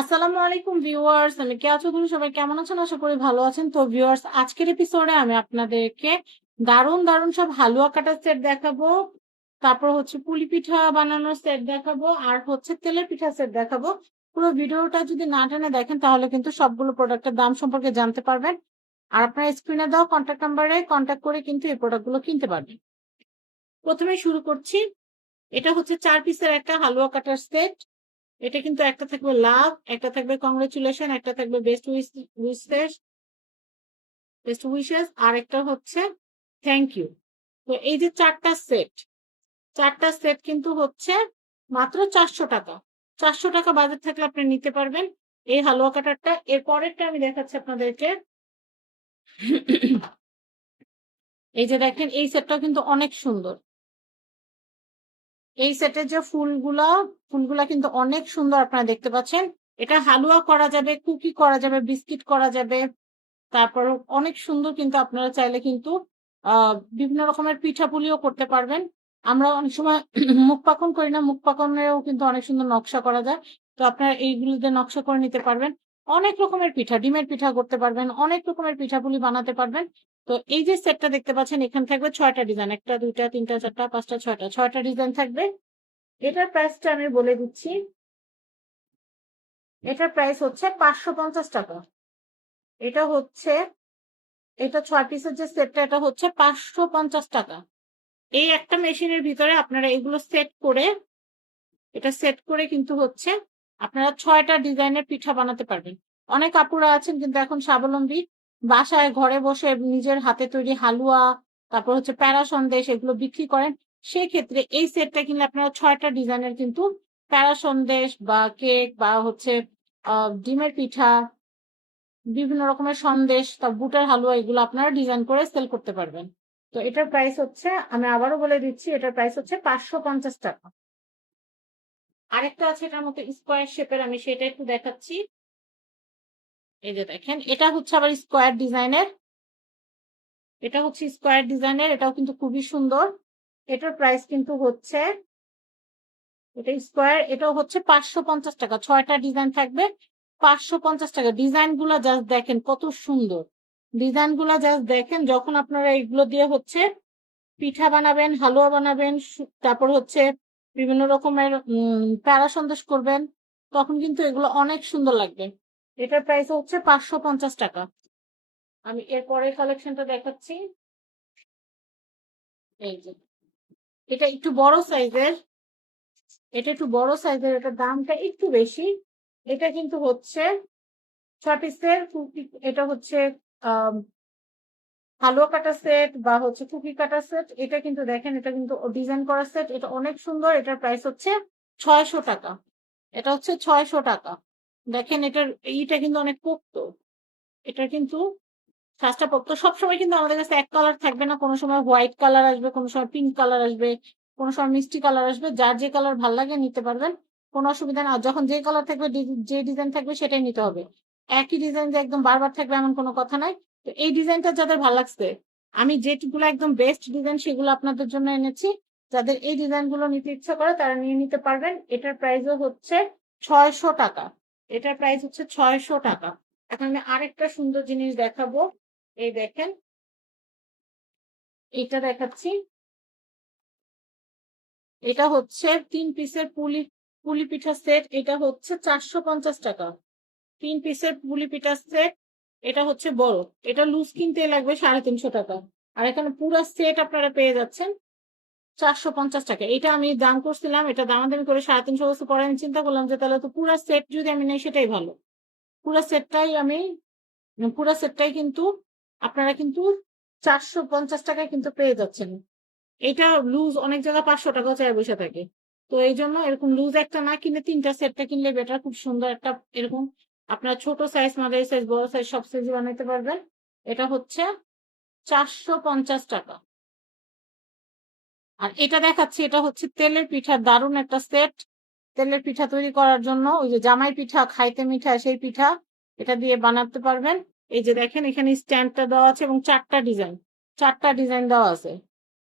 আসসালামু আলাইকুম ভিউয়ার্স, আমি কেয়া চৌধুরী। সবাই কেমন আছেন? আশা করি ভালো আছেন। তো ভিউয়ার্স, আজকের এপিসোডে আমি আপনাদেরকে দারুণ দারুণ সব হালুয়া কাটার সেট দেখাবো। তারপর হচ্ছে পুলি পিঠা বানানোর সেট দেখাবো, আর হচ্ছে তেলের পিঠা সেট দেখাবো। পুরো ভিডিওটা যদি না টেনে দেখেন তাহলে কিন্তু সবগুলো প্রোডাক্টের দাম সম্পর্কে জানতে পারবেন। আর আপনার স্ক্রিনে দেওয়া কন্ট্যাক্ট নাম্বারে কন্ট্যাক্ট করে কিন্তু এই প্রোডাক্টগুলো কিনতে পারবেন। প্রথমে শুরু করছি। এটা হচ্ছে 4 পিসের একটা হালুয়া কাটার সেট। এটা কিন্তু একটা থাকবে লাভ, একটা থাকবে কংগ্রেচুলেশন, একটা থাকবে বেস্ট উইশেস, আর একটা হচ্ছে থ্যাংক ইউ। তো এই যে চারটা সেট কিন্তু হচ্ছে মাত্র 400 টাকা। 400 টাকা বাজেট থাকলে আপনি নিতে পারবেন এই হালুয়া কাটারটা। এর পরেরটা আমি দেখাচ্ছি আপনাদেরকে। এই যে দেখেন, এই সেটটাও কিন্তু অনেক সুন্দর। এই সেটের যে ফুলগুলা কিন্তু অনেক সুন্দর, আপনারা দেখতে পাচ্ছেন। এটা হালুয়া করা যাবে, কুকি করা যাবে, বিস্কিট করা যাবে। তারপর অনেক সুন্দর, কিন্তু আপনারা চাইলে কিন্তু বিভিন্ন রকমের পিঠাপুলিও করতে পারবেন। আমরা অনেক সময় মুখ পাকন করি না, মুখ পাকনেও কিন্তু অনেক সুন্দর নকশা করা যায়। তো আপনারা এইগুলোতে নকশা করে নিতে পারবেন। অনেক রকমের পিঠা, ডিমের পিঠা করতে পারবেন, অনেক রকমের পিঠাপুলি বানাতে পারবেন। তো এই যে সেটটা দেখতে পাচ্ছেন, এখানে থাকবে 6টা ডিজাইন, একটা দুইটা তিনটা চারটা পাঁচটা ছয়টা ডিজাইন থাকবে। এটার প্রাইসটা আমি বলে দিচ্ছি। এটার প্রাইস হচ্ছে 550 টাকা। এটা হচ্ছে, এটা 6 পিসের যে সেটটা, এটা হচ্ছে 550 টাকা। এই একটা মেশিনের ভিতরে আপনারা এগুলো সেট করে কিন্তু হচ্ছে আপনারা 6টা ডিজাইনের পিঠা বানাতে পারবেন। অনেক আপুরা আছেন কিন্তু এখন স্বাবলম্বী, বাসায় ঘরে বসে নিজের হাতে তৈরি হালুয়া, তারপর হচ্ছে প্যারা সন্দেশ এগুলো বিক্রি করেন। সেক্ষেত্রে এই সেটটা কিনলে আপনারা 6টা ডিজাইনের কিন্তু প্যারা সন্দেশ বা কেক বা হচ্ছে ডিমের পিঠা, বিভিন্ন রকমের সন্দেশ, তা বুটের হালুয়া, এগুলো আপনারা ডিজাইন করে সেল করতে পারবেন। তো এটার প্রাইস হচ্ছে, আমি আবারও বলে দিচ্ছি, এটার প্রাইস হচ্ছে 550 টাকা। আরেকটা আছে এটার মতো স্কোয়ার শেপের, আমি সেটা একটু দেখাচ্ছি। এই যে দেখেন, এটা হচ্ছে আবার স্কোয়ার ডিজাইনের। এটাও কিন্তু খুবই সুন্দর। এটার প্রাইস কিন্তু হচ্ছে, এটা স্কোয়ার, এটাও হচ্ছে 550 টাকা। 6টা ডিজাইন থাকবে, 550 টাকা। ডিজাইন গুলা জাস্ট দেখেন কত সুন্দর। ডিজাইন গুলা জাস্ট দেখেন, যখন আপনারা এগুলো দিয়ে হচ্ছে পিঠা বানাবেন, হালুয়া বানাবেন, তারপর হচ্ছে বিভিন্ন রকমের প্যারা সন্দেশ করবেন, তখন কিন্তু এগুলো অনেক সুন্দর লাগবে। এটার প্রাইস হচ্ছে 550 টাকা। আমি এর পরের কালেকশনটা দেখাচ্ছি। এই যে, এটা একটু বড় সাইজের। এটার দামটা একটু বেশি। এটা কিন্তু হচ্ছে 6 পিসের এটা হচ্ছে আহ হালুয়া কাটা সেট বা হচ্ছে কুকি কাটা সেট। এটা কিন্তু দেখেন, এটা কিন্তু ডিজাইন করা সেট, এটা অনেক সুন্দর। এটার প্রাইস হচ্ছে 600 টাকা। এটা হচ্ছে 600 টাকা। দেখেন, এইটা কিন্তু অনেক পোক্ত। এটা কিন্তু কাজটা পোক্ত। সবসময় কিন্তু আমাদের কাছে এক কালার থাকবে না, কোনো সময় হোয়াইট কালার আসবে, কোনো সময় পিঙ্ক কালার আসবে, কোনো সময় মিষ্টি কালার আসবে। যার যে কালার ভাল লাগে নিতে পারবেন, কোনো অসুবিধা না। আর যখন যে কালার থাকবে, যে ডিজাইন থাকবে সেটাই নিতে হবে। একই ডিজাইন যে একদম বারবার থাকবে এমন কোনো কথা নাই। তো এই ডিজাইনটা যাদের ভালো লাগছে, আমি যেগুলো একদম বেস্ট ডিজাইন সেগুলো আপনাদের জন্য এনেছি। যাদের এই ডিজাইন গুলো নিতে ইচ্ছা করে তারা নিয়ে নিতে পারবেন। এটার প্রাইসও হচ্ছে 600 টাকা। এটার প্রাইস হচ্ছে 600 টাকা। এখন আমি আরেকটা সুন্দর জিনিস দেখাবো। এই দেখেন, এটা দেখাচ্ছি। এটা হচ্ছে 3 পিসের পুলি পিঠা সেট। এটা হচ্ছে 450 টাকা। 3 পিসের পুলি পিঠা সেট। এটা হচ্ছে বড়। এটা লুজ কিনতে লাগবে 350 টাকা। আর এখানে পুরো সেট আপনারা পেয়ে যাচ্ছেন 450 টাকা। এটা আমি দাম করছিলাম, এটা দামাদামি করে 350 পরে আমি চিন্তা করলাম যে তাহলে তো পুরো সেট যদি আমি নেই সেটাই ভালো। পুরো সেটটাই আমি পুরো সেটটাই কিন্তু আপনারা কিন্তু 450 টাকায় কিন্তু পেয়ে যাচ্ছেন। এটা লুজ অনেক জায়গায় 500 টাকা চাই বসে থাকে। তো এই জন্য এরকম লুজ একটা না কিনে 3টা সেটটা কিনলে বেটার। খুব সুন্দর একটা এরকম আপনার ছোট সাইজ, মাঝারি সাইজ, বড় সাইজ সব সাইজ বানাইতে পারবেন। এটা হচ্ছে 450 টাকা। আর এটা দেখাচ্ছি, এটা হচ্ছে তেলের পিঠার দারুণ একটা সেট। তেলের পিঠা তৈরি করার জন্য, ওই যে জামাই পিঠা খাইতে মিঠা, সেই পিঠা এটা দিয়ে বানাতে পারবেন। এই যে দেখেন, এখানে স্ট্যান্ডটা দেওয়া আছে এবং চারটা ডিজাইন দেওয়া আছে।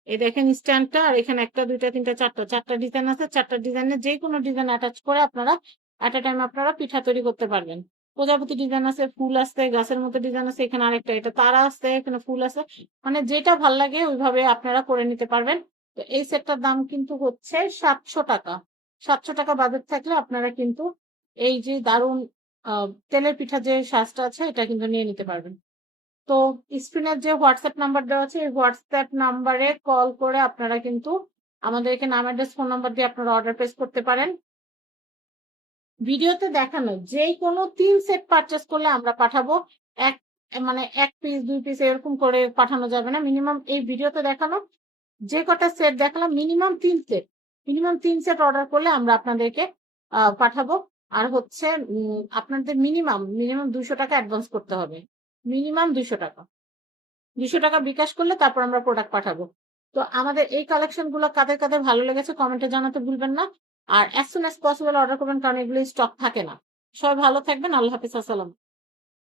এই দেখেন স্ট্যান্ডটা, আর এখানে একটা দুইটা তিনটা চারটা ডিজাইন আছে। চারটা ডিজাইনের যে কোনো ডিজাইন অ্যাটাচ করে আপনারা এট এ টাইম আপনারা পিঠা তৈরি করতে পারবেন। প্রজাপতি ডিজাইন আছে, ফুল আছে, গাছের মতো ডিজাইন আছে, এখানে আরেকটা এটা তারা আছে, এখানে ফুল আছে। মানে যেটা ভাল লাগে ওইভাবে আপনারা করে নিতে পারবেন। তো এই সেটটার দাম কিন্তু হচ্ছে 700 টাকা। 700 টাকা বাজেট থাকলে আপনারা কিন্তু এই যে দারুণ তেলের পিঠা যে সাজটা আছে এটা কিন্তু নিয়ে নিতে পারবেন। তো স্ক্রিনের যে হোয়াটসঅ্যাপ নাম্বার দেওয়া আছে এই হোয়াটসঅ্যাপ নাম্বারে কল করে আপনারা কিন্তু আমাদেরকে নাম, অ্যাড্রেস, ফোন নাম্বার দিয়ে আপনারা অর্ডার প্লেস করতে পারেন। ভিডিওতে দেখানো যেই কোনো 3 সেট পারচেজ করলে আমরা পাঠাবো। এক মানে 1 পিস 2 পিস এরকম করে পাঠানো যাবে না। মিনিমাম এই ভিডিওতে দেখানো যে কটা সেট দেখালাম minimum 3 set. Minimum 3 set order করলে আমরা আপনাদেরকে পাঠাবো। আর হচ্ছে আপনাদের মিনিমাম 200 টাকা অ্যাডভান্স করতে হবে। মিনিমাম 200 টাকা। 200 টাকা বিকাশ করলে তারপর আমরা প্রোডাক্ট পাঠাবো। তো আমাদের এই কালেকশন গুলো কাদের কাদের ভালো লেগেছে কমেন্টে জানাতে ভুলবেন না। আর as soon as possible order করবেন কারণ এগুলো স্টক থাকে না। সবাই ভালো থাকবেন। আল্লাহ হাফিজ। আসসালাম।